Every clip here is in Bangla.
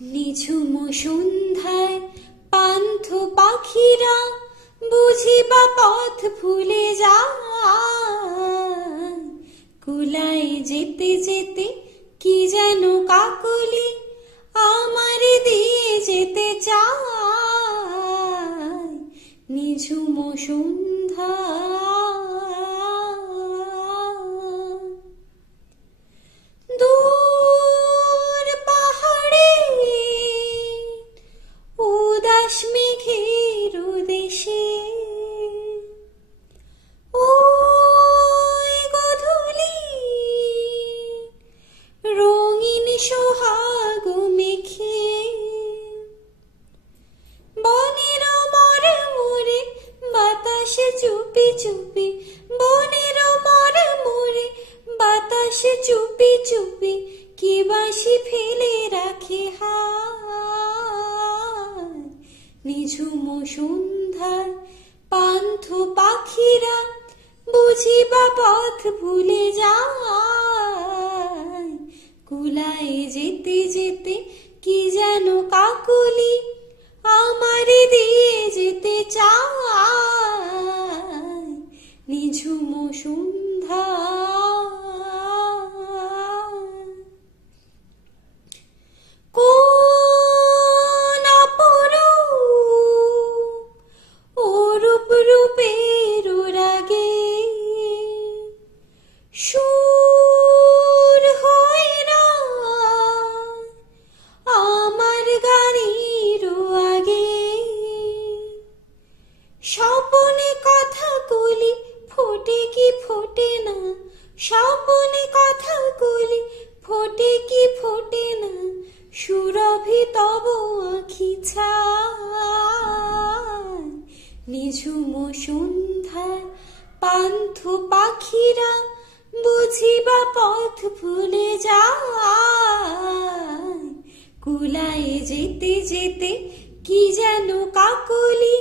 নিঝুম সন্ধ্যায় পান্থ পাখিরা বুঝিবা পথ ভুলে যায়। কুলায় যেতে যেতে কি যেন কাকলি আমার দিয়ে যেতে চায়। নিঝুম সন্ধ্যা মেঘের দেশে ওই গধূলি রঙিন সোহাগ মেখে বনের মরে মরে বাতাসে চুপি চুপি, বনের মরে মরে বাতাসে চুপি চুপি কি বাঁশি ফেলে রাখে হায়। নিঝুম সন্ধ্যায় পান্থ পাখিরা বুঝিবা পথ ভুলে যায়। কুলায় যেতে যেতে কি যেন কাকলি আমার দিয়ে যেতে চায়। নিঝুম সন্ধ্যা সুর হয় না আমার গানের আগে। স্বপনে কথা কলি ফোটে কি ফোটে না, স্বপনে কথা কলি ফোটে কি ফোটে না, সুরভি তব আখি ছায়। নিঝুম সন্ধ্যায় পান্থ পাখিরা বুঝিবা পথ ভুলে যায়। কুলায় যেতে যেতে কি যেন কাকলি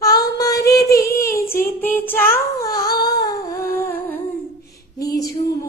আমার দিয়ে যেতে চায়। নিঝুম